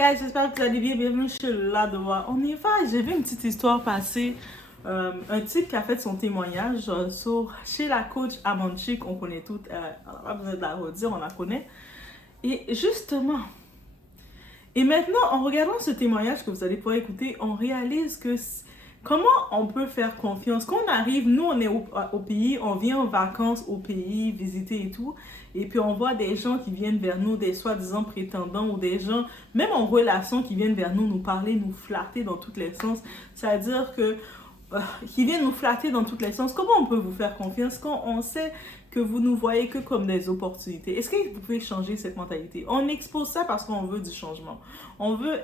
guys, j'espère que vous allez bien. Bienvenue chez Ladoa. On y va. J'ai vu une petite histoire passer. Un type qui a fait son témoignage chez la coach Amanchik, on connaît toutes. On n'a pas besoin de la redire, on la connaît. Et justement, et maintenant, en regardant ce témoignage que vous allez pouvoir écouter, on réalise que comment on peut faire confiance. Quand on arrive, nous on est au pays, on vient en vacances au pays, visiter et tout, et puis on voit des gens qui viennent vers nous, des soi-disant prétendants ou des gens, même en relation, qui viennent vers nous, nous parler, nous flatter dans tous les sens. C'est-à-dire que qui viennent nous flatter dans tous les sens. Comment on peut vous faire confiance quand on sait que vous nous voyez que comme des opportunités? Est-ce que vous pouvez changer cette mentalité? On expose ça parce qu'on veut du changement. On veut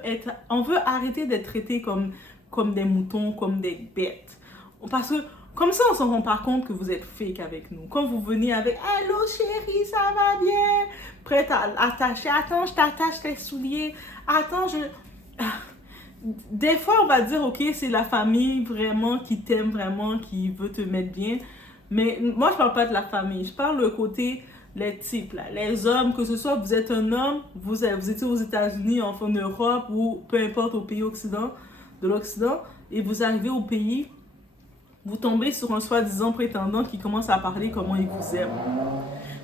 arrêter d'être traité comme des moutons, comme des bêtes. Parce que comme ça, on ne s'en rend pas compte que vous êtes fake avec nous. Quand vous venez avec « Allô chérie, ça va bien? » Prête à attacher. « Attends, je t'attache tes souliers. Attends, je... » Des fois, on va dire, ok, c'est la famille vraiment qui t'aime vraiment, qui veut te mettre bien. Mais moi, je parle pas de la famille. Je parle le côté, les types, là. Les hommes, que ce soit vous êtes un homme, vous étiez aux États-Unis, en Europe, ou peu importe au pays de l'Occident, et vous arrivez au pays, vous tombez sur un soi-disant prétendant qui commence à parler comment il vous aime.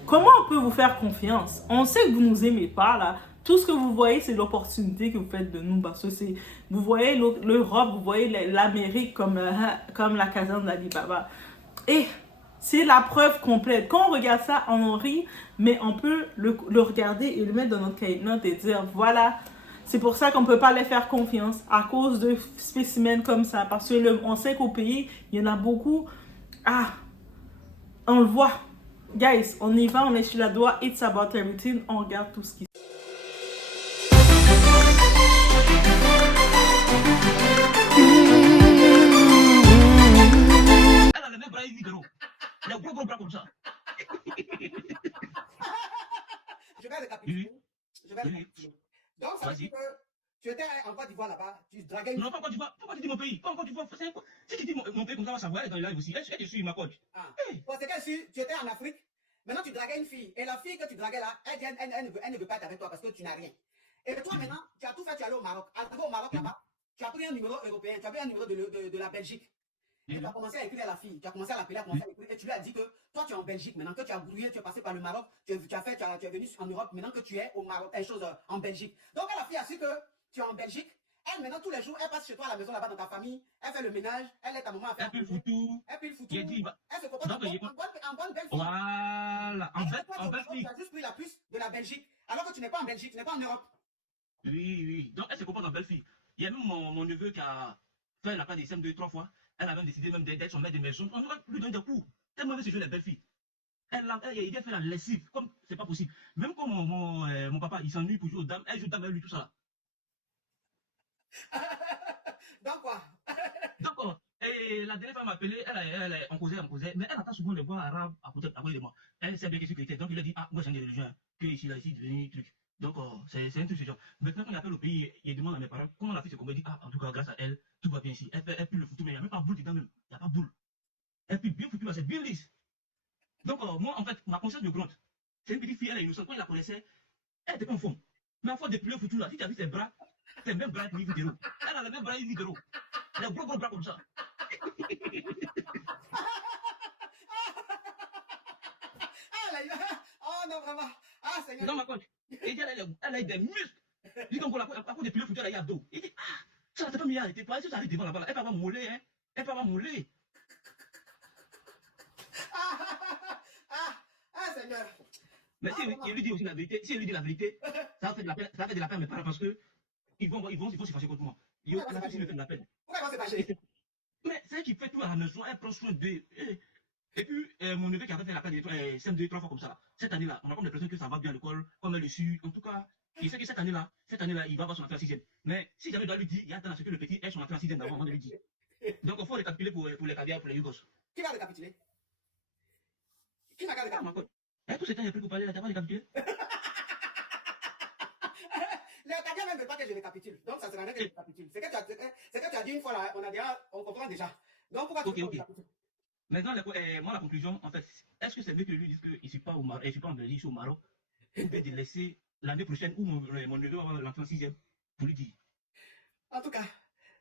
Comment on peut vous faire confiance? On sait que vous nous aimez pas, là. Tout ce que vous voyez, c'est l'opportunité que vous faites de nous. Parce que vous voyez l'Europe, vous voyez l'Amérique comme la caserne d'Ali Baba. Et c'est la preuve complète. Quand on regarde ça, on en rit, mais on peut le regarder et le mettre dans notre cahier de notes et dire, voilà, c'est pour ça qu'on ne peut pas les faire confiance à cause de spécimens comme ça. Parce que on sait qu'au pays, il y en a beaucoup. Ah, on le voit. Guys, on y va, on est sur la doigt. It's about everything. On regarde tout ce qui Elle a le même bras gros. Il a gros bras comme ça. Je vais récapituler. Oui. Donc, ça veut dire que tu étais en Côte d'Ivoire là-bas, tu draguais une... Non, pas Côte d'Ivoire. Pourquoi tu dis mon pays? Pas en Côte d'Ivoire. Si tu dis mon pays comme ça, on va savoir dans les lives aussi. Est-ce que je suis ma coach? Ah. Bon, c'est que tu étais en Afrique, maintenant tu draguais une fille. Et la fille que tu draguais là, elle ne veut pas être avec toi parce que tu n'as rien. Et toi maintenant, tu as tout fait, tu es allé au Maroc. Arrivé au Maroc là-bas, tu as pris un numéro européen, tu as pris un numéro de la Belgique. Et tu as commencé à écrire à la fille, tu as commencé à l'appeler, et tu lui as dit que toi tu es en Belgique, maintenant que tu as brouillé, tu es passé par le Maroc, tu es venu en Europe, maintenant que tu es au Maroc, en Belgique. Donc la fille a su que tu es en Belgique. Elle, maintenant, tous les jours, elle passe chez toi à la maison là-bas dans ta famille, elle fait le ménage, elle est ta maman à faire. Elle pile foutou. Elle pile foutou. Elle se comporte en bonne belle fille. Voilà, en belle fille. Tu as juste pris la puce de la Belgique, alors que tu n'es pas en Belgique, tu n'es pas en Europe. Oui. Donc elle se comporte en belle fille. Il y a même mon neveu qui a fait la part des SEM 2-3 fois. Elle a même décidé même d'être son maître de maison. On va lui donner des coups. Tellement elle veut se jouer les belles filles. Il a fait la lessive, comme c'est pas possible. Même quand mon papa, il s'ennuie pour jouer aux dames, elle joue dame avec lui, tout ça. Donc quoi? D'accord. Et la dernière fois, elle m'a appelé, on causait, mais elle attend souvent les voix arabes à côté de moi. Elle sait bien que c'est chrétien. Donc il a dit, ah, moi j'ai une religion, que ici, devenu truc. Donc c'est un truc ce genre. Maintenant, quand il appelle au pays, il demande à mes parents comment la fille se combat. Il dit, ah, en tout cas, grâce à elle, tout va bien ici. Elle pue le foutu, mais il n'y a même pas boule dedans même. Il n'y a pas boule. Elle pue bien foutu, c'est bien lisse. Donc moi, en fait, ma conscience me gronde. C'est une petite fille, elle est innocente. Quand je la connaissais, elle était pas en forme. Mais à force de plus le foutu là, si tu as vu ses bras, c'est le même bras ni vidéo. Elle a le même bras ni vidéo. Elle a gros bras comme ça. Oh non, vraiment. Ah, Seigneur. Dans ma coach. Il dit, elle a des muscles. Il dit, donc, à cause de plus le foutu, elle a dos. Il dit, ah, ça c'est pas mieux arrêter. Pas si ça arrive devant là-bas, elle peut avoir mollé, hein. Elle peut avoir mollé. Seigneur. Mais si il lui dit aussi la vérité, si elle lui dit la vérité, ça va faire de la peine à mes parents parce que ils vont se fâcher contre moi. La fille me fait de la peine. Pourquoi elle va se fâcher? Mais c'est elle qui fait tout à la maison, elle prend soin d'eux. Et puis, mon neveu qui avait fait la peine de SEM 2-3 fois comme ça, cette année-là, on a comme l'impression que ça va bien à l'école, comme elle le suit. En tout cas, il sait que cette année-là, il va avoir son entrée en 6e. Mais si jamais je dois lui dire, il y a attendre à ce que le petit ait son entrée en 6e d'avant avant de lui dire. Donc, il faut récapituler pour les caviars, pour les Yugos. Qui va récapituler? Qui va récapituler? Tout ce temps, il a pris pour parler, là, t'as pas récapitulé? Les Acadiens même ne veulent pas que je récapitule. Donc, ça sera rien que je récapitule. C'est que tu as dit une fois là, on comprend déjà. Donc, pourquoi tu récapitules? Maintenant, moi, la conclusion, en fait, est-ce que c'est mieux que lui dise qu'il ne suit pas au Maroc, il ne suit pas en Belgique, il suit au Maroc, ou bien de laisser l'année prochaine où mon neveu va avoir l'entrée en 6e, pour lui dire. En tout cas,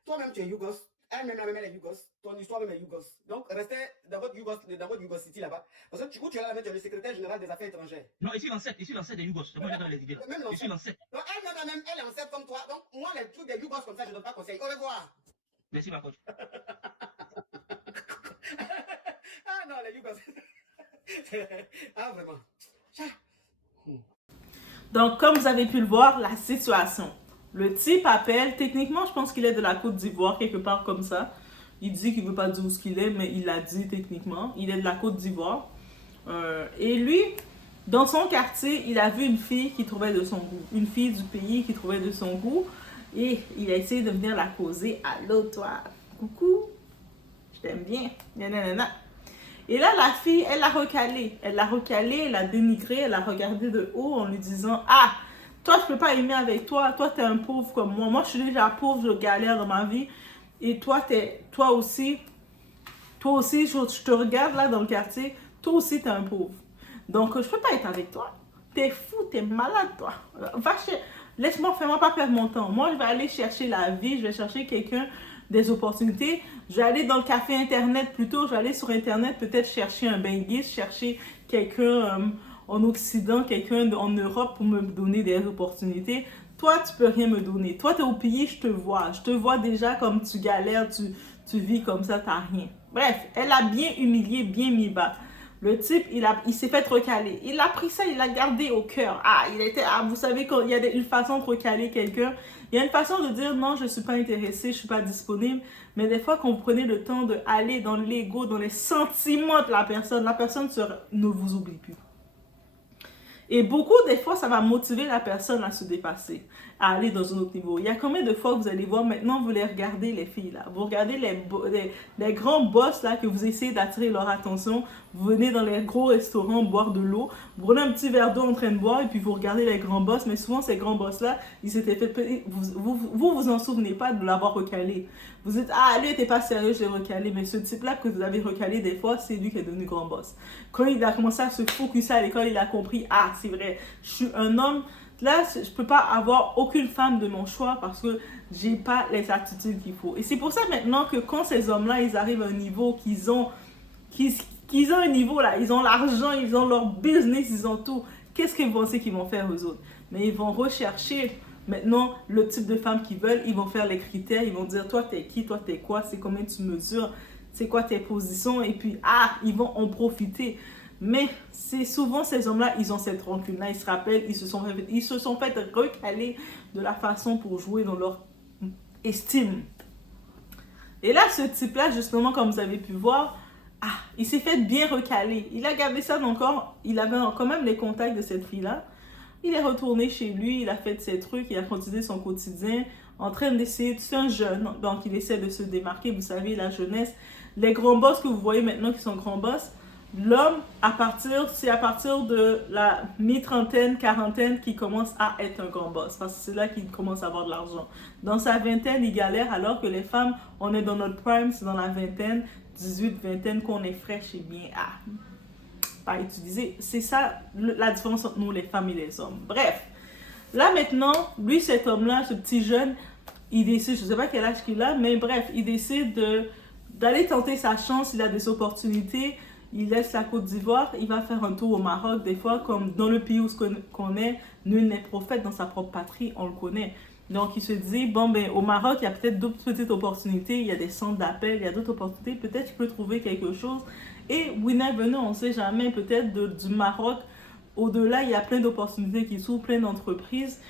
toi-même tu es Yougos, elle-même elle est Yougos, ton histoire même est Yougos. Donc restez dans votre Yougos City là-bas. Parce que où tu es là, tu es le secrétaire général des affaires étrangères. Non, ici l'ancêtre des Yougos. C'est moi qui ai les idées là. Même Ici l'ancêtre. Donc elle-même, elle est ancêtre comme toi. Donc moi, les trucs des Yougos comme ça, je ne donne pas conseil. Au revoir. Merci ma coach. Ah non, les Yougos. Ah vraiment. Donc, comme vous avez pu le voir, la situation. Le type appelle, techniquement, je pense qu'il est de la Côte d'Ivoire, quelque part comme ça. Il dit qu'il ne veut pas dire où il est, mais il l'a dit techniquement. Il est de la Côte d'Ivoire. Et lui, dans son quartier, il a vu une fille qui trouvait de son goût. Une fille du pays qui trouvait de son goût. Et il a essayé de venir la causer. Allô, toi, coucou, je t'aime bien. Nanana. Et là, la fille, elle l'a recalé. Elle l'a dénigré, elle l'a regardé de haut en lui disant « Ah, toi, je peux pas aimer avec toi. Toi, t'es un pauvre comme moi. Moi, je suis déjà pauvre, je galère dans ma vie. Et toi aussi, je te regarde là dans le quartier. Toi aussi, t'es un pauvre. Donc, je peux pas être avec toi. T'es fou, t'es malade, toi. Va chez... Laisse-moi, fais-moi pas perdre mon temps. Moi, je vais aller chercher la vie, je vais chercher quelqu'un, des opportunités. Je vais aller dans le café Internet plutôt. Je vais aller sur Internet, peut-être chercher un benguiste, chercher quelqu'un en Occident, quelqu'un en Europe pour me donner des opportunités. Toi, tu peux rien me donner. Toi, tu es au pays, je te vois. Je te vois déjà comme tu galères, tu vis comme ça, tu n'as rien. Bref, elle a bien humilié, bien mis bas. Le type, il s'est fait recaler. Il a pris ça, il l'a gardé au cœur. Vous savez qu'il y a une façon de recaler quelqu'un. Il y a une façon de dire non, je ne suis pas intéressé, je ne suis pas disponible. Mais des fois, quand vous prenez le temps d'aller dans l'ego, dans les sentiments de la personne ne vous oublie plus. Et beaucoup, des fois, ça va motiver la personne à se dépasser, à aller dans un autre niveau. Il y a combien de fois que vous allez voir, maintenant, vous les regardez, les filles, là. Vous regardez les grands boss, là, que vous essayez d'attirer leur attention. Vous venez dans les gros restaurants boire de l'eau. Vous prenez un petit verre d'eau en train de boire, et puis vous regardez les grands boss. Mais souvent, ces grands boss-là, ils s'étaient fait... Vous en souvenez pas de l'avoir recalé. Vous dites, ah, lui était pas sérieux, je l'ai recalé. Mais ce type-là que vous avez recalé des fois, c'est lui qui est devenu grand boss. Quand il a commencé à se focuser à l'école, il a compris, ah, c'est vrai, je suis un homme. Là, je peux pas avoir aucune femme de mon choix parce que j'ai pas les attitudes qu'il faut. Et c'est pour ça maintenant que quand ces hommes-là, ils arrivent à un niveau qu'ils ont un niveau là, ils ont l'argent, ils ont leur business, ils ont tout. Qu'est-ce qu'ils pensent qu'ils vont faire aux autres? Mais ils vont rechercher maintenant le type de femme qu'ils veulent, ils vont faire les critères, ils vont dire toi t'es qui, toi t'es quoi, c'est combien tu mesures, c'est quoi tes positions, et puis ils vont en profiter. Mais c'est souvent ces hommes-là, ils ont cette rancune-là, ils se rappellent, ils se sont fait recaler de la façon pour jouer dans leur estime. Et là, ce type-là, justement, comme vous avez pu voir, il s'est fait bien recaler. Il a gardé ça encore, il avait quand même les contacts de cette fille-là. Il est retourné chez lui, il a fait ses trucs, il a continué son quotidien, en train d'essayer, c'est un jeune, donc il essaie de se démarquer, vous savez, la jeunesse. Les grands boss que vous voyez maintenant qui sont grands boss, l'homme, c'est à partir de la mi-trentaine, quarantaine qu'il commence à être un grand boss. Parce que c'est là qu'il commence à avoir de l'argent. Dans sa vingtaine, il galère, alors que les femmes, on est dans notre prime, c'est dans la vingtaine, 18, vingtaine, qu'on est fraîche et bien pas utilisé. C'est ça la différence entre nous, les femmes et les hommes. Bref, là maintenant, lui, cet homme-là, ce petit jeune, il décide, je ne sais pas quel âge qu'il a, mais bref, il décide d'aller tenter sa chance, il a des opportunités. Il laisse la Côte d'Ivoire, il va faire un tour au Maroc. Des fois, comme dans le pays où on connaît, nul n'est prophète dans sa propre patrie, on le connaît. Donc, il se dit, bon, ben, au Maroc, il y a peut-être d'autres petites opportunités, il y a des centres d'appel, il y a d'autres opportunités, peut-être qu'il peut trouver quelque chose. Et we never know, on ne sait jamais, peut-être du Maroc, au-delà, il y a plein d'opportunités qui s'ouvrent, plein d'entreprises.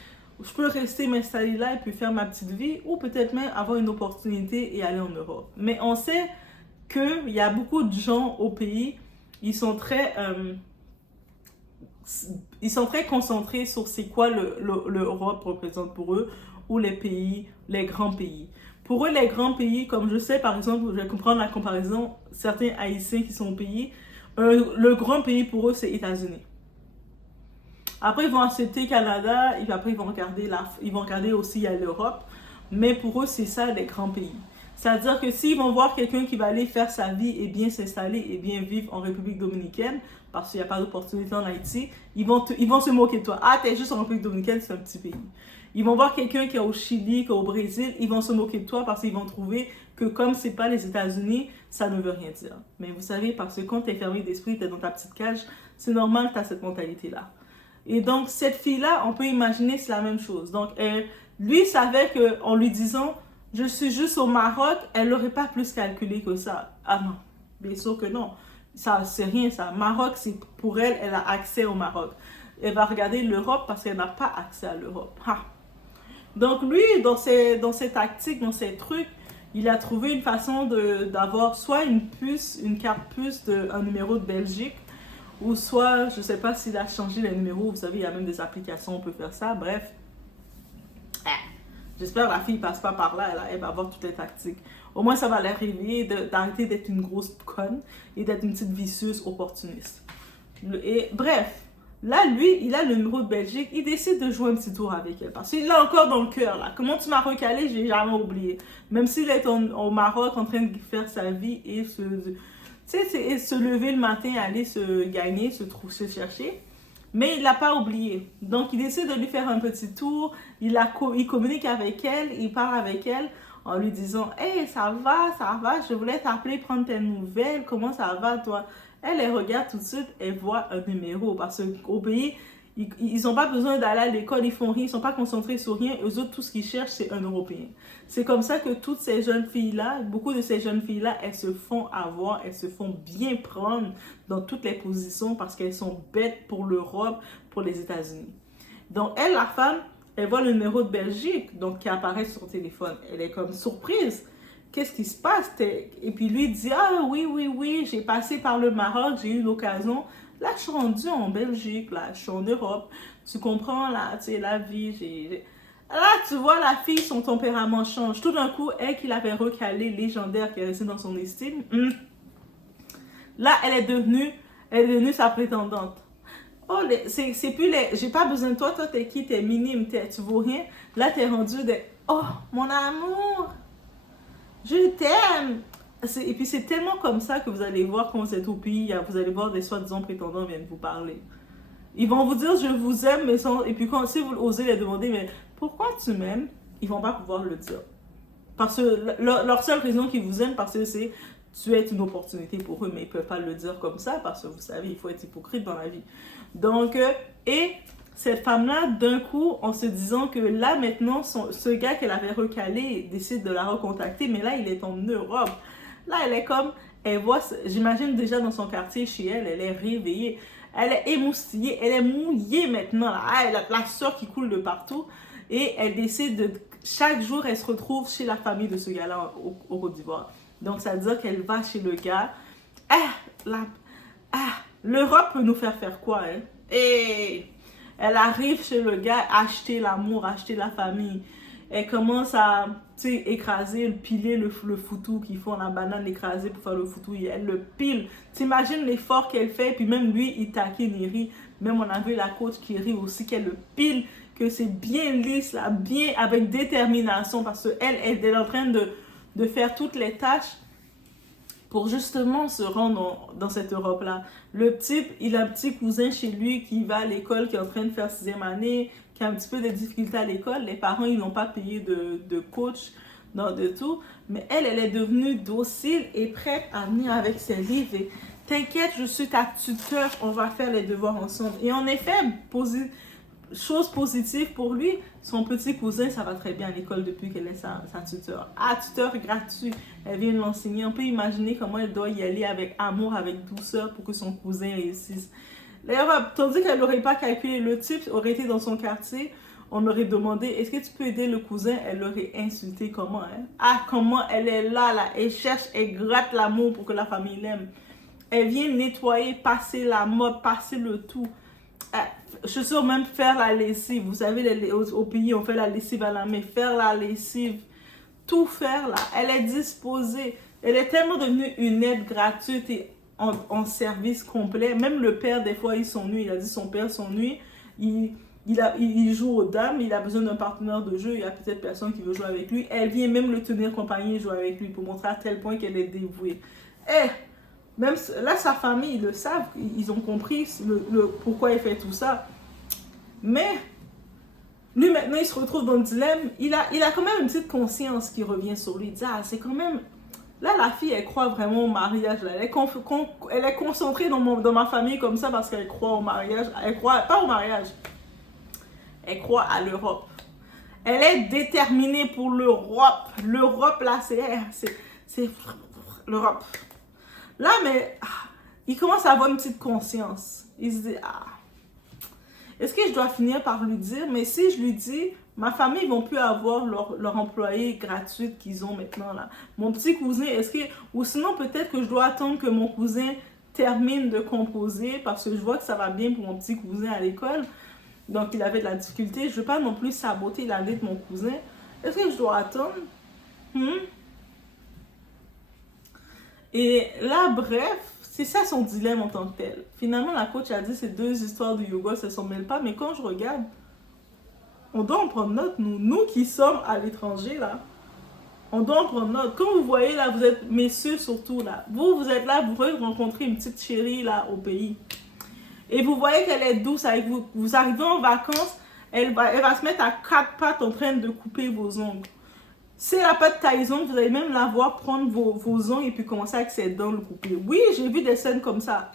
Je peux rester m'installer là et puis faire ma petite vie, ou peut-être même avoir une opportunité et aller en Europe. Mais on sait qu'il y a beaucoup de gens au pays, ils sont très concentrés sur c'est quoi l'Europe représente pour eux, ou les pays, les grands pays. Pour eux, les grands pays, comme je sais par exemple, je vais comprendre la comparaison, certains Haïtiens qui sont au pays, le grand pays pour eux, c'est États-Unis. Après, ils vont accepter Canada, et puis après, ils vont regarder aussi l'Europe, mais pour eux, c'est ça les grands pays. C'est-à-dire que s'ils vont voir quelqu'un qui va aller faire sa vie et bien s'installer et bien vivre en République dominicaine, parce qu'il n'y a pas d'opportunité en Haïti, ils vont se moquer de toi. Ah, t'es juste en République dominicaine, c'est un petit pays. Ils vont voir quelqu'un qui est au Chili, qui est au Brésil, ils vont se moquer de toi parce qu'ils vont trouver que comme c'est pas les États-Unis, ça ne veut rien dire. Mais vous savez, parce que quand t'es fermé d'esprit, t'es dans ta petite cage, c'est normal que t'as cette mentalité-là. Et donc, cette fille-là, on peut imaginer c'est la même chose. Donc, lui savait qu'en lui disant « Je suis juste au Maroc », elle n'aurait pas plus calculé que ça. Ah non, bien sûr que non. Ça, c'est rien, ça. Maroc, c'est pour elle, elle a accès au Maroc. Elle va regarder l'Europe parce qu'elle n'a pas accès à l'Europe. Donc, lui, dans ses tactiques, dans ses trucs, il a trouvé une façon d'avoir soit une puce, une carte puce d'un numéro de Belgique, ou soit, je ne sais pas s'il a changé les numéros, vous savez, il y a même des applications, on peut faire ça, bref. J'espère que la fille ne passe pas par là, elle va avoir toutes les tactiques. Au moins, ça va l'arriver d'arrêter d'être une grosse conne et d'être une petite vicieuse opportuniste. Et bref, là, lui, il a le numéro de Belgique, il décide de jouer un petit tour avec elle. Parce qu'il l'a encore dans le cœur, là. Comment tu m'as recalé, je l'ai jamais oublié. Même s'il est au Maroc en train de faire sa vie et se lever le matin, aller se gagner, se chercher. Mais il l'a pas oublié. Donc, il décide de lui faire un petit tour. Il communique avec elle, il parle avec elle en lui disant « Hey, ça va, je voulais t'appeler, prendre tes nouvelles, comment ça va toi ?» Elle regarde tout de suite, elle voit un numéro. Parce qu'au pays, ils n'ont pas besoin d'aller à l'école, ils font rien, ils ne sont pas concentrés sur rien. Eux autres, tout ce qu'ils cherchent, c'est un Européen. C'est comme ça que toutes ces jeunes filles-là, beaucoup de ces jeunes filles-là, elles se font avoir, elles se font bien prendre dans toutes les positions parce qu'elles sont bêtes pour l'Europe, pour les États-Unis. Donc, elle, la femme, elle voit le numéro de Belgique, donc qui apparaît sur son téléphone. Elle est comme surprise. Qu'est-ce qui se passe? Et puis lui dit, ah oui, j'ai passé par le Maroc, j'ai eu l'occasion. Là, je suis rendue en Belgique, là, je suis en Europe. Tu comprends, là, tu sais, la vie, Là, tu vois, la fille, son tempérament change. Tout d'un coup, elle qui l'avait recalé, légendaire, qui est restée dans son estime, là, elle est devenue sa prétendante. Oh, c'est plus les... J'ai pas besoin de toi, t'es qui? T'es minime, tu vaux rien. Là, t'es rendu de... Oh, mon amour! Je t'aime! Et puis, c'est tellement comme ça que vous allez voir quand vous êtes au pays, vous allez voir des soi-disant prétendants viennent vous parler. Ils vont vous dire, je vous aime, mais et puis si vous osez les demander, mais pourquoi tu m'aimes? Ils vont pas pouvoir le dire. Parce que leur seule raison qu'ils vous aiment, parce que c'est tu es une opportunité pour eux, mais ils peuvent pas le dire comme ça, parce que vous savez, il faut être hypocrite dans la vie. Donc, et cette femme-là, d'un coup, en se disant que là, maintenant, ce gars qu'elle avait recalé décide de la recontacter, mais là, il est en Europe. Là, elle est comme, elle voit, j'imagine déjà dans son quartier, chez elle, elle est réveillée. Elle est émoustillée, elle est mouillée maintenant. Là. Elle a la sueur qui coule de partout. Et elle décide de... Chaque jour, elle se retrouve chez la famille de ce gars-là au Côte d'Ivoire. Donc, ça veut dire qu'elle va chez le gars. L'Europe peut nous faire quoi, hein? Et elle arrive chez le gars, acheter l'amour, acheter la famille. Elle commence à écraser, piler le foutou qu'ils font, la banane écrasée pour faire le foutou. Et elle le pile. T'imagines l'effort qu'elle fait, puis même lui, il taquine, il rit. Même on a vu la coach qui rit aussi, qu'elle le pile, que c'est bien lisse, là, bien avec détermination, parce qu'elle est en train de faire toutes les tâches pour justement se rendre dans cette Europe-là. Le type, il a un petit cousin chez lui qui va à l'école, qui est en train de faire 6e année, qui a un petit peu de difficultés à l'école. Les parents, ils n'ont pas payé de coach, de tout. Mais elle est devenue docile et prête à venir avec ses livres. Et t'inquiète, je suis ta tuteur, on va faire les devoirs ensemble. Et en effet, chose positive pour lui, son petit cousin, ça va très bien à l'école depuis qu'elle est sa tuteur. Tuteur gratuit, elle vient de l'enseigner. On peut imaginer comment elle doit y aller avec amour, avec douceur pour que son cousin réussisse. D'ailleurs, tandis qu'elle n'aurait pas calculé, le type aurait été dans son quartier, on aurait demandé, est-ce que tu peux aider le cousin? Elle l'aurait insulté, comment, hein? Comment elle est là, elle cherche, elle gratte l'amour pour que la famille l'aime. Elle vient nettoyer, passer la mode, passer le tout. Je suis sûre même faire la lessive. Vous savez, au pays, on fait la lessive à la main. Faire la lessive, tout faire là. Elle est disposée. Elle est tellement devenue une aide gratuite et en service complet. Même le père, des fois, il s'ennuie. Il a dit son père s'ennuie. il joue aux dames, il a besoin d'un partenaire de jeu, il y a peut-être personne qui veut jouer avec lui. Elle vient même le tenir compagnie et jouer avec lui pour montrer à tel point qu'elle est dévouée. Et même là, sa famille, ils le savent, ils ont compris pourquoi il fait tout ça. Mais lui, maintenant, il se retrouve dans le dilemme. Il a quand même une petite conscience qui revient sur lui. Il dit, ah, c'est quand même... Là, la fille, elle croit vraiment au mariage. Là. Elle est concentrée dans ma famille comme ça parce qu'elle croit au mariage. Elle croit pas au mariage. Elle croit à l'Europe. Elle est déterminée pour l'Europe. L'Europe, là, c'est l'Europe. Là, mais il commence à avoir une petite conscience. Il se dit, est-ce que je dois finir par lui dire? Mais si je lui dis, ma famille ne vont plus avoir leur employé gratuit qu'ils ont maintenant là. Mon petit cousin, ou sinon peut-être que je dois attendre que mon cousin termine de composer parce que je vois que ça va bien pour mon petit cousin à l'école. Donc il avait de la difficulté. Je ne veux pas non plus saboter l'année de mon cousin. Est-ce que je dois attendre? Et là, bref, c'est ça son dilemme en tant que tel. Finalement, la coach a dit ces deux histoires de yoga ne se sont mêlent pas, mais quand je regarde, on doit en prendre note, nous qui sommes à l'étranger, là, on doit en prendre note. Comme vous voyez, là, vous êtes, messieurs surtout, là, vous êtes là, vous pouvez rencontrer une petite chérie, là, au pays. Et vous voyez qu'elle est douce avec vous. Vous arrivez en vacances, elle va se mettre à 4 pattes en train de couper vos ongles. Si elle n'a pas de taille-ongles, vous allez même la voir prendre vos ongles et puis commencer avec ses dents le couper. Oui, j'ai vu des scènes comme ça.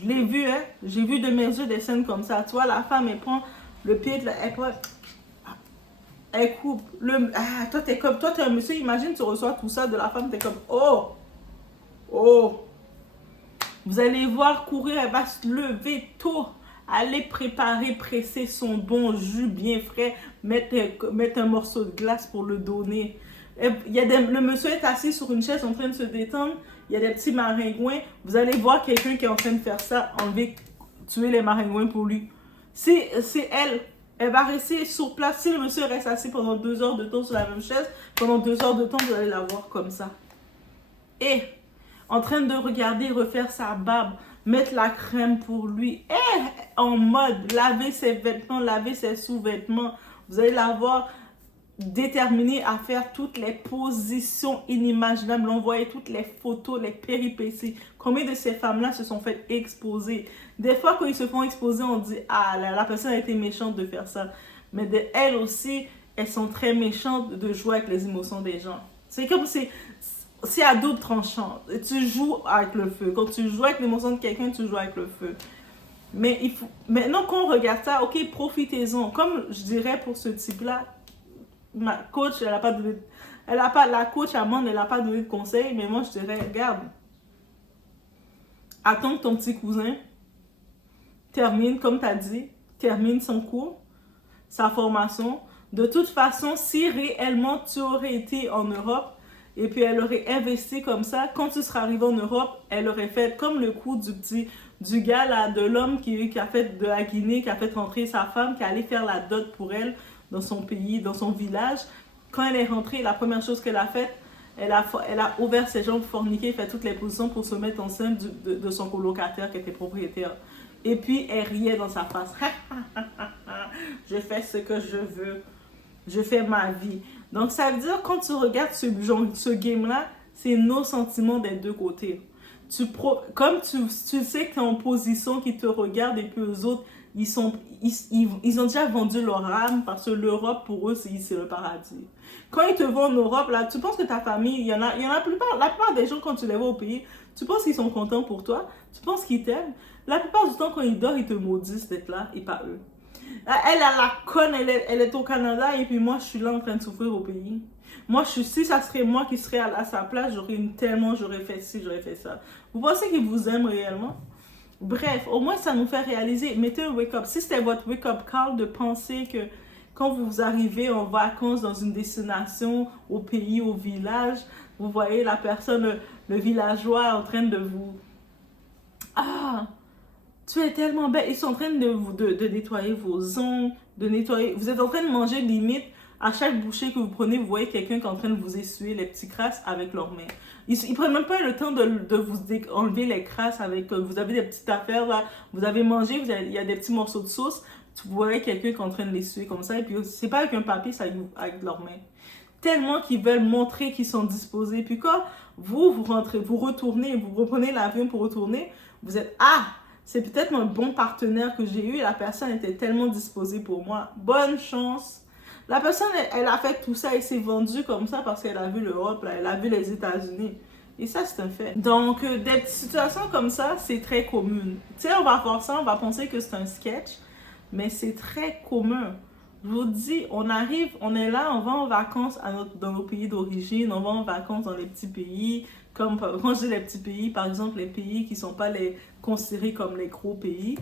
Je l'ai vu, hein. J'ai vu de mes yeux des scènes comme ça. Tu vois, la femme, elle prend le pied, elle coupe. Toi, t'es un monsieur, imagine, tu reçois tout ça de la femme, t'es comme, oh. Vous allez voir courir, elle va se lever tôt. Aller préparer, presser son bon jus bien frais, mettre un morceau de glace pour le donner. Le monsieur est assis sur une chaise en train de se détendre. Il y a des petits maringouins. Vous allez voir quelqu'un qui est en train de faire ça, tuer les maringouins pour lui. C'est elle va rester sur place. Si le monsieur reste assis pendant 2 heures de temps sur la même chaise, pendant 2 heures de temps, vous allez la voir comme ça. Et en train de regarder, refaire sa barbe, mettre la crème pour lui, en mode laver ses vêtements, laver ses sous-vêtements. Vous allez la voir déterminée à faire toutes les positions inimaginables. On voyait toutes les photos, les péripéties. Combien de ces femmes-là se sont faites exposer? Des fois, quand ils se font exposer, on dit « Ah, la personne a été méchante de faire ça. » Mais elles aussi, elles sont très méchantes de jouer avec les émotions des gens. C'est comme si... C'est à double tranchant. Tu joues avec le feu. Quand tu joues avec l'émotion de quelqu'un, tu joues avec le feu. Mais maintenant qu'on regarde ça, ok, profitez-en. Comme je dirais pour ce type-là, ma coach, la coach Amande, elle n'a pas donné de conseils, mais moi je dirais, regarde, attends que ton petit cousin termine, comme tu as dit, termine son cours, sa formation. De toute façon, si réellement tu aurais été en Europe, et puis elle aurait investi comme ça, quand tu seras arrivé en Europe, elle aurait fait comme le coup du gars là, de l'homme qui a fait de la Guinée, qui a fait rentrer sa femme, qui allait faire la dot pour elle dans son pays, dans son village. Quand elle est rentrée, la première chose qu'elle a faite, elle a ouvert ses jambes, forniqué, fait toutes les positions pour se mettre enceinte de son colocataire qui était propriétaire. Et puis elle riait dans sa face. Je fais ce que je veux. Je fais ma vie. Donc, ça veut dire, quand tu regardes ce game-là, c'est nos sentiments des deux côtés. Comme tu sais que tu es en position, qu'ils te regardent, et puis eux autres, ils ont déjà vendu leur âme, parce que l'Europe, pour eux, c'est le paradis. Quand ils te vont en Europe, là, tu penses que ta famille, la plupart des gens, quand tu les vois au pays, tu penses qu'ils sont contents pour toi, tu penses qu'ils t'aiment. La plupart du temps, quand ils dorment, ils te maudissent d'être là, et pas eux. Elle a la conne, elle est au Canada et puis moi je suis là en train de souffrir au pays. Moi, si ça serait moi qui serais à sa place, j'aurais fait ci, j'aurais fait ça. Vous pensez qu'ils vous aiment réellement? Bref, au moins ça nous fait réaliser. Mettez un wake-up. Si c'était votre wake-up call de penser que quand vous arrivez en vacances dans une destination, au pays, au village, vous voyez la personne, le villageois en train de vous... Tu es tellement belle. Ils sont en train de nettoyer vos ongles, Vous êtes en train de manger limite. À chaque bouchée que vous prenez, vous voyez quelqu'un qui est en train de vous essuyer les petits crasses avec leurs mains. Ils prennent même pas le temps de vous enlever les crasses avec... Vous avez des petites affaires là. Vous avez mangé, il y a des petits morceaux de sauce. tu voyais quelqu'un qui est en train de les suer comme ça, et puis c'est pas avec un papier, c'est avec leurs mains. Tellement qu'ils veulent montrer qu'ils sont disposés. Puis quand vous rentrez, vous retournez, vous reprenez l'avion pour retourner, vous êtes, ah, c'est peut-être un bon partenaire que j'ai eu, et la personne était tellement disposée pour moi. Bonne chance. La personne, elle a fait tout ça et s'est vendue comme ça parce qu'elle a vu l'Europe, elle a vu les États-Unis. Et ça, c'est un fait. Donc, des situations comme ça, c'est très commun. Tu sais, on va voir ça, on va penser que c'est un sketch, mais c'est très commun. Je vous dis, on arrive, on est là, on va en vacances dans nos pays d'origine, on va en vacances dans les petits pays, comme quand je dis les petits pays, par exemple les pays qui ne sont pas considérés comme les gros pays,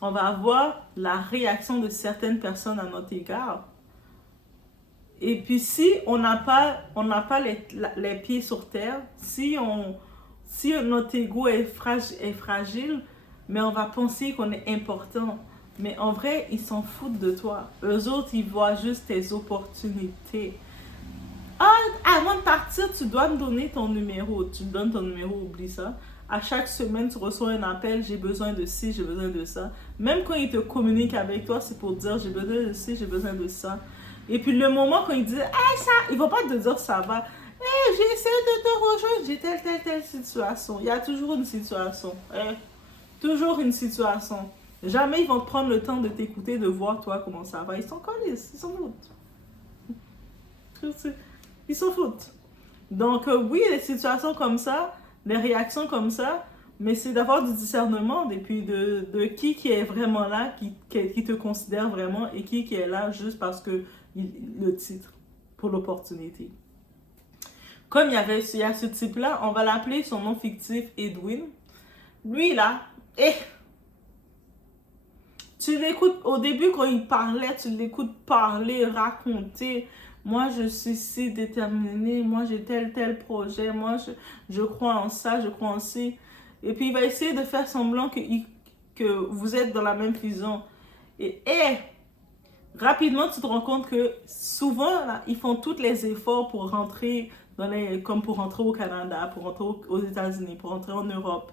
on va voir la réaction de certaines personnes à notre égard. Et puis si on n'a pas les pieds sur terre, si notre ego est fragile, mais on va penser qu'on est important. Mais en vrai, ils s'en foutent de toi. Eux autres, ils voient juste tes opportunités. Ah, avant de partir, tu dois me donner ton numéro. Tu me donnes ton numéro, oublie ça. À chaque semaine, tu reçois un appel, j'ai besoin de ci, j'ai besoin de ça. Même quand ils te communiquent avec toi, c'est pour dire j'ai besoin de ci, j'ai besoin de ça. Et puis le moment quand ils disent hey, ça, ils vont pas te dire ça va. Hey, j'ai essayé de te rejoindre, j'ai telle situation. Il y a toujours une situation. Toujours une situation. Jamais ils vont te prendre le temps de t'écouter, de voir toi comment ça va. Ils s'en colissent, ils s'en foutent. Ils s'en foutent. Donc oui, les situations comme ça, les réactions comme ça, mais c'est d'avoir du discernement et puis de qui est vraiment là, qui te considère vraiment et qui est là juste parce que le titre, pour l'opportunité. Comme il y a ce type-là, on va l'appeler son nom fictif Edwin. Lui là, tu l'écoutes, au début quand il parlait, tu l'écoutes parler, raconter. Moi, je suis si déterminée, moi j'ai tel projet, moi je crois en ça, je crois en ci. Et puis il va essayer de faire semblant que vous êtes dans la même vision. Et rapidement, tu te rends compte que souvent, là, ils font tous les efforts pour rentrer comme pour rentrer au Canada, pour rentrer aux États-Unis, pour rentrer en Europe.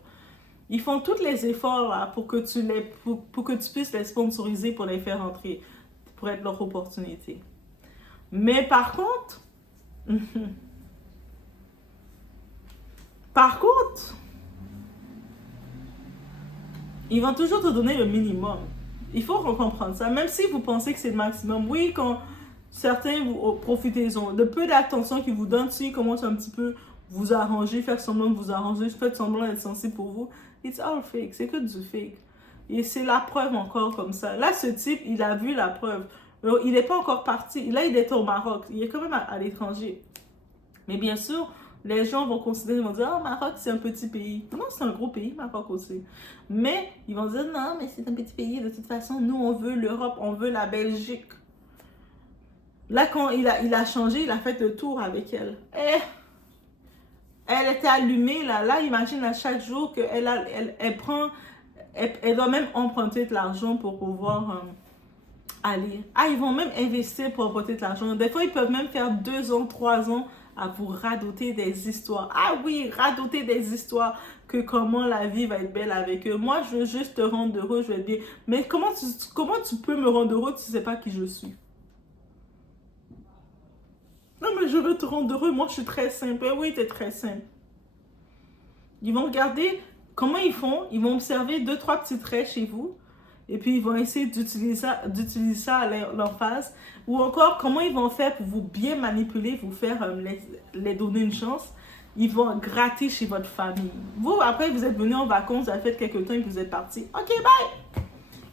Ils font tous les efforts là, pour que tu puisses les sponsoriser pour les faire rentrer, pour être leur opportunité. Mais par contre, ils vont toujours te donner le minimum. Il faut comprendre ça. Même si vous pensez que c'est le maximum, oui, quand certains, profitez-en. De peu d'attention qu'ils vous donnent, s'ils commencent un petit peu vous arranger, faire semblant de vous arranger, faire semblant d'être sensible pour vous, it's all fake. C'est que du fake. Et c'est la preuve encore comme ça. Là, ce type, il a vu la preuve. Il n'est pas encore parti. Là, il est au Maroc. Il est quand même à l'étranger. Mais bien sûr, les gens vont considérer, ils vont dire, oh, Maroc, c'est un petit pays. Non, c'est un gros pays, Maroc aussi. Mais ils vont dire, non, mais c'est un petit pays. De toute façon, nous, on veut l'Europe, on veut la Belgique. Là, quand il a changé, il a fait le tour avec elle. Elle était allumée, là. Là, imagine à chaque jour qu'elle doit même emprunter de l'argent pour pouvoir aller. Ah, ils vont même investir pour emprunter de l'argent. Des fois, ils peuvent même faire 2 ans, 3 ans à vous radoter des histoires. Ah oui, radoter des histoires que comment la vie va être belle avec eux. Moi, je veux juste te rendre heureux, je vais te dire. Mais comment tu peux me rendre heureux, tu ne sais pas qui je suis? Non, mais je veux te rendre heureux. Moi, je suis très simple. Oui, tu es très simple. Ils vont regarder comment ils font. Ils vont observer 2-3 petits traits chez vous. Et puis, ils vont essayer d'utiliser ça à leur face. Ou encore, comment ils vont faire pour vous bien manipuler, vous faire les donner une chance. Ils vont gratter chez votre famille. Vous, après, vous êtes venu en vacances, vous avez fait quelques temps et vous êtes parti. OK, bye!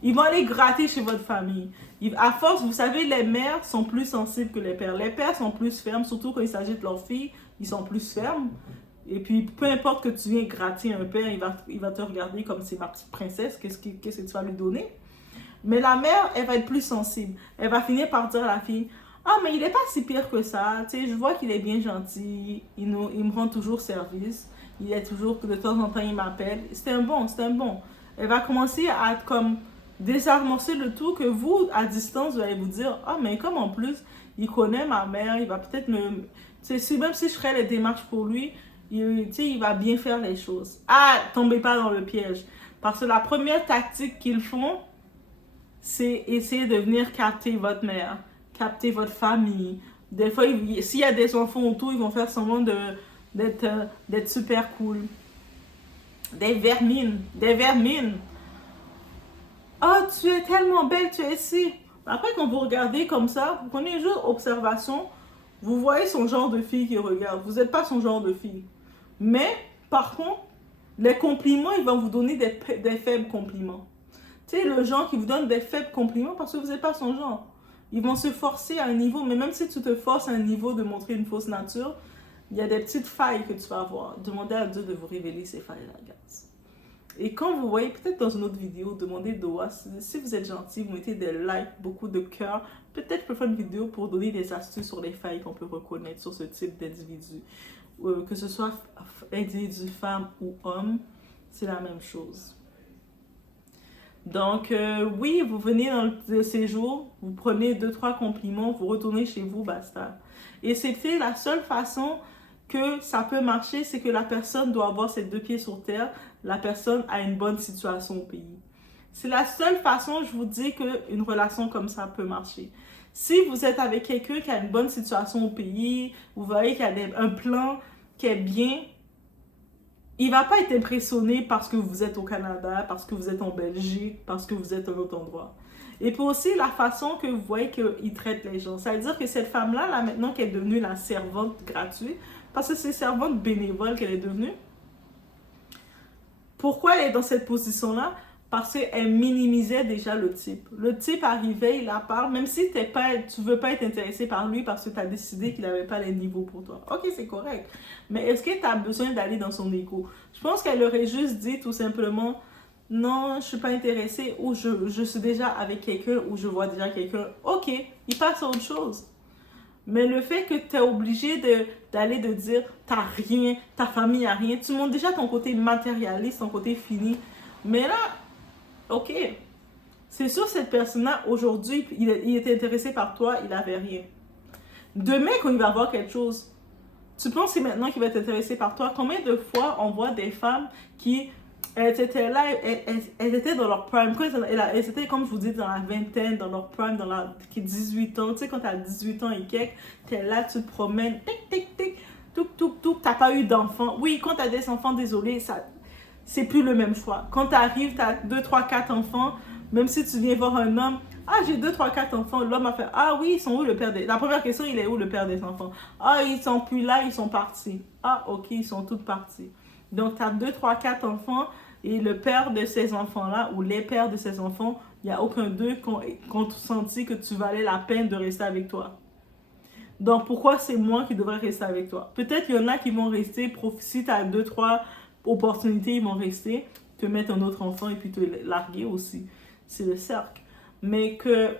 Ils vont aller gratter chez votre famille. À force, vous savez, les mères sont plus sensibles que les pères. Les pères sont plus fermes, surtout quand il s'agit de leurs filles. Ils sont plus fermes. Et puis, peu importe que tu viens gratter un père, il va te regarder comme c'est ma petite princesse. Qu'est-ce que tu vas lui donner? Mais la mère, elle va être plus sensible. Elle va finir par dire à la fille, « Ah, mais il n'est pas si pire que ça. Tu sais, je vois qu'il est bien gentil. Il me rend toujours service. Il est toujours, de temps en temps, il m'appelle. C'est un bon. » Elle va commencer à comme désamorcer le tout que vous, à distance, vous allez vous dire, « Ah, mais comme en plus, il connaît ma mère, il va peut-être me... » Tu sais, même si je ferais les démarches pour lui, il va bien faire les choses. Ah, tombez pas dans le piège. Parce que la première tactique qu'ils font, c'est essayer de venir capter votre mère, capter votre famille. Des fois, s'il y a des enfants autour, ils vont faire semblant d'être super cool. Des vermines, des vermines. Oh, tu es tellement belle, tu es ici. Après, quand vous regardez comme ça, vous prenez juste observation, vous voyez son genre de fille qui regarde. Vous n'êtes pas son genre de fille. Mais, par contre, les compliments, ils vont vous donner des faibles compliments. Tu sais, le genre qui vous donne des faibles compliments parce que vous n'êtes pas son genre. Ils vont se forcer à un niveau, mais même si tu te forces à un niveau de montrer une fausse nature, il y a des petites failles que tu vas avoir. Demandez à Dieu de vous révéler ces failles-là, guys. Et quand vous voyez, peut-être dans une autre vidéo, demandez Doa, si vous êtes gentil, vous mettez des likes, beaucoup de cœurs. Peut-être je peux faire une vidéo pour donner des astuces sur les failles qu'on peut reconnaître sur ce type d'individu. Que ce soit individu, femme ou homme, c'est la même chose. Donc, oui, vous venez dans le séjour, vous prenez 2-3 compliments, vous retournez chez vous, basta. Et c'était la seule façon que ça peut marcher, c'est que la personne doit avoir ses 2 pieds sur terre, la personne a une bonne situation au pays. C'est la seule façon, je vous dis, qu'une relation comme ça peut marcher. Si vous êtes avec quelqu'un qui a une bonne situation au pays, vous voyez qu'il y a un plan qui est bien, il ne va pas être impressionné parce que vous êtes au Canada, parce que vous êtes en Belgique, parce que vous êtes à un autre endroit. Et puis aussi la façon que vous voyez qu'il traite les gens. Ça veut dire que cette femme-là, là, maintenant qu'elle est devenue la servante gratuite, parce que c'est servante bénévole qu'elle est devenue, pourquoi elle est dans cette position-là? Parce qu'elle minimisait déjà le type. Le type arrivait, il la parle, même si tu ne veux pas être intéressé par lui parce que tu as décidé qu'il n'avait pas les niveaux pour toi. Ok, c'est correct. Mais est-ce que tu as besoin d'aller dans son égo? Je pense qu'elle aurait juste dit tout simplement, non, je ne suis pas intéressée, ou je suis déjà avec quelqu'un, ou je vois déjà quelqu'un. Ok, il passe à autre chose. Mais le fait que tu es obligé d'aller de dire, t'as rien, ta famille a rien, tu montres déjà ton côté matérialiste, ton côté fini. Mais là, ok, c'est sûr cette personne-là, aujourd'hui, il était intéressé par toi, il n'avait rien. Demain, quand il va avoir quelque chose, tu penses que c'est maintenant qu'il va être intéressé par toi? Combien de fois on voit des femmes qui, elles étaient là, elles étaient dans leur prime, elles étaient, comme je vous dis, dans la vingtaine, dans leur prime, dans la 18 ans, tu sais, quand tu as 18 ans et quelques, tu es là, tu te promènes, tic, tic, tic, touc, touc, touc, tu n'as pas eu d'enfant. Oui, quand tu as des enfants, désolé, ça... c'est plus le même choix. Quand tu arrives, tu as 2, 3, 4 enfants, même si tu viens voir un homme, ah, j'ai 2, 3, 4 enfants, l'homme a fait, ah oui, ils sont où le père des... La première question, il est où le père des enfants? Ah, ils sont plus là, ils sont partis. Ah, ok, ils sont tous partis. Donc, tu as 2, 3, 4 enfants et le père de ces enfants-là ou les pères de ces enfants, il n'y a aucun d'eux qui ont senti que tu valais la peine de rester avec toi. Donc, pourquoi c'est moi qui devrais rester avec toi? Peut-être qu'il y en a qui vont rester, si tu as 2, 3 opportunités, ils vont rester, te mettre un autre enfant et puis te larguer aussi. C'est le cercle. Mais que,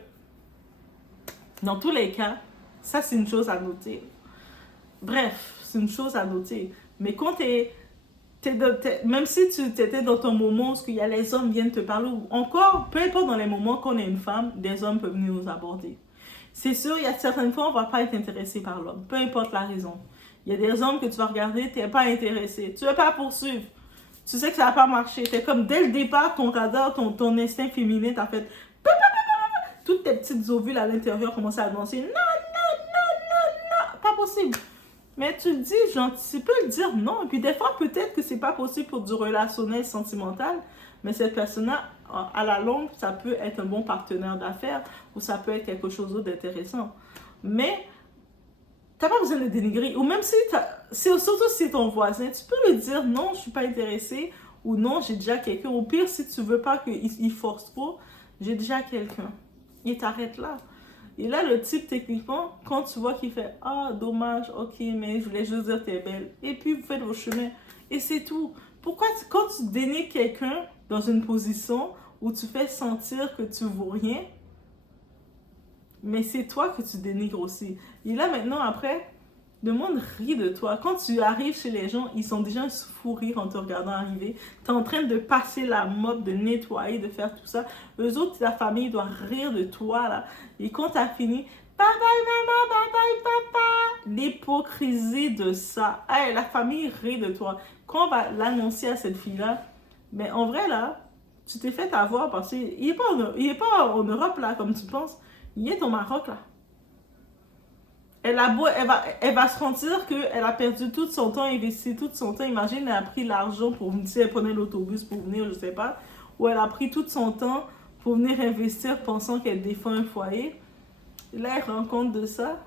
dans tous les cas, ça c'est une chose à noter. Bref, c'est une chose à noter. Mais quand même si tu étais dans ton moment où il y a les hommes viennent te parler, ou encore, peu importe dans les moments qu'on est une femme, des hommes peuvent venir nous aborder. C'est sûr, il y a certaines fois, on ne va pas être intéressé par l'homme, peu importe la raison. Il y a des hommes que tu vas regarder, tu n'es pas intéressé. Tu ne veux pas poursuivre. Tu sais que ça ne va pas marcher. Tu es comme, dès le départ, ton radar, ton instinct féminin t'a fait... Toutes tes petites ovules à l'intérieur commencent à danser. Non, non, non, non, non. Pas possible. Mais tu le dis, genre, tu peux le dire non. Et puis des fois, peut-être que c'est pas possible pour du relationnel sentimental. Mais cette personne-là, à la longue, ça peut être un bon partenaire d'affaires ou ça peut être quelque chose d'autre d'intéressant. Mais tu n'as pas besoin de le dénigrer. Ou même si, surtout si c'est ton voisin, tu peux le dire non, je ne suis pas intéressée. Ou non, j'ai déjà quelqu'un. Au pire, si tu ne veux pas qu'il force trop, j'ai déjà quelqu'un. Il t'arrête là. Et là, le type, techniquement, quand tu vois qu'il fait « Ah, dommage, ok, mais je voulais juste dire t'es belle. » Et puis, vous faites vos chemins. Et c'est tout. Pourquoi, quand tu dénigres quelqu'un dans une position où tu fais sentir que tu vaux rien, mais c'est toi que tu dénigres aussi. Et là, maintenant, après, le monde rit de toi. Quand tu arrives chez les gens, ils sont déjà fou rire en te regardant arriver. Tu es en train de passer la mop, de nettoyer, de faire tout ça. Eux autres, la famille doit rire de toi, là. Et quand tu as fini, bye bye maman, bye bye papa. L'hypocrisie de ça. Hey, la famille rit de toi. Quand on va l'annoncer à cette fille-là, mais en vrai, là, Tu t'es fait avoir parce qu'il n'est pas en Europe, là, comme tu penses. Il est au Maroc, là. Elle va se sentir qu'elle a perdu tout son temps, investi tout son temps. Imagine, elle a pris l'argent pour venir, si elle prenait l'autobus pour venir, je sais pas. Ou elle a pris tout son temps pour venir investir pensant qu'elle défend un foyer. Là, elle rend compte de ça.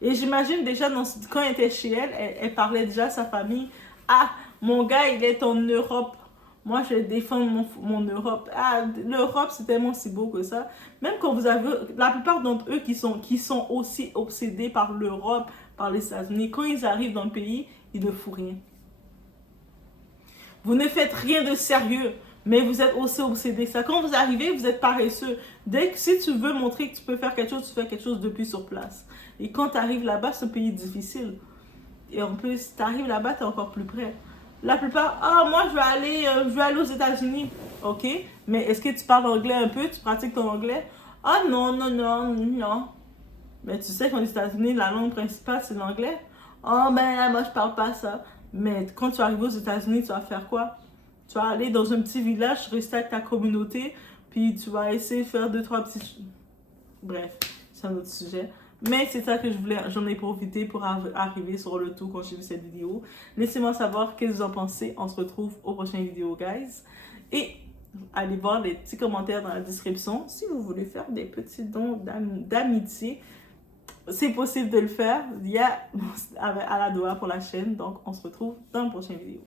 Et j'imagine déjà, quand elle était chez elle, elle parlait déjà à sa famille. Ah, mon gars, il est en Europe. Moi, je défends mon Europe. Ah, l'Europe, c'est tellement si beau que ça. Même quand vous avez... La plupart d'entre eux qui sont aussi obsédés par l'Europe, par les États-Unis, quand ils arrivent dans le pays, ils ne font rien. Vous ne faites rien de sérieux, mais vous êtes aussi obsédé. Ça, quand vous arrivez, vous êtes paresseux. Dès que si tu veux montrer que tu peux faire quelque chose, tu fais quelque chose depuis sur place. Et quand tu arrives là-bas, c'est un pays difficile. Et en plus, tu arrives là-bas, tu es encore plus près. La plupart, moi je vais aller aux États-Unis. Ok, mais est-ce que tu parles anglais un peu? Tu pratiques ton anglais? Ah non, non, non, non. Mais tu sais qu'aux États-Unis, la langue principale c'est l'anglais. Oh ben moi je parle pas ça. Mais quand tu arrives aux États-Unis, tu vas faire quoi? Tu vas aller dans un petit village, rester avec ta communauté, puis tu vas essayer de faire 2-3 petits... Bref, c'est un autre sujet. Mais c'est ça que j'en ai profité pour arriver sur le tout quand j'ai vu cette vidéo. Laissez-moi savoir ce que vous en pensez. On se retrouve aux prochaines vidéos, guys. Et allez voir les petits commentaires dans la description si vous voulez faire des petits dons d'amitié. C'est possible de le faire via Aladoa pour la chaîne. Donc, on se retrouve dans la prochaine vidéo.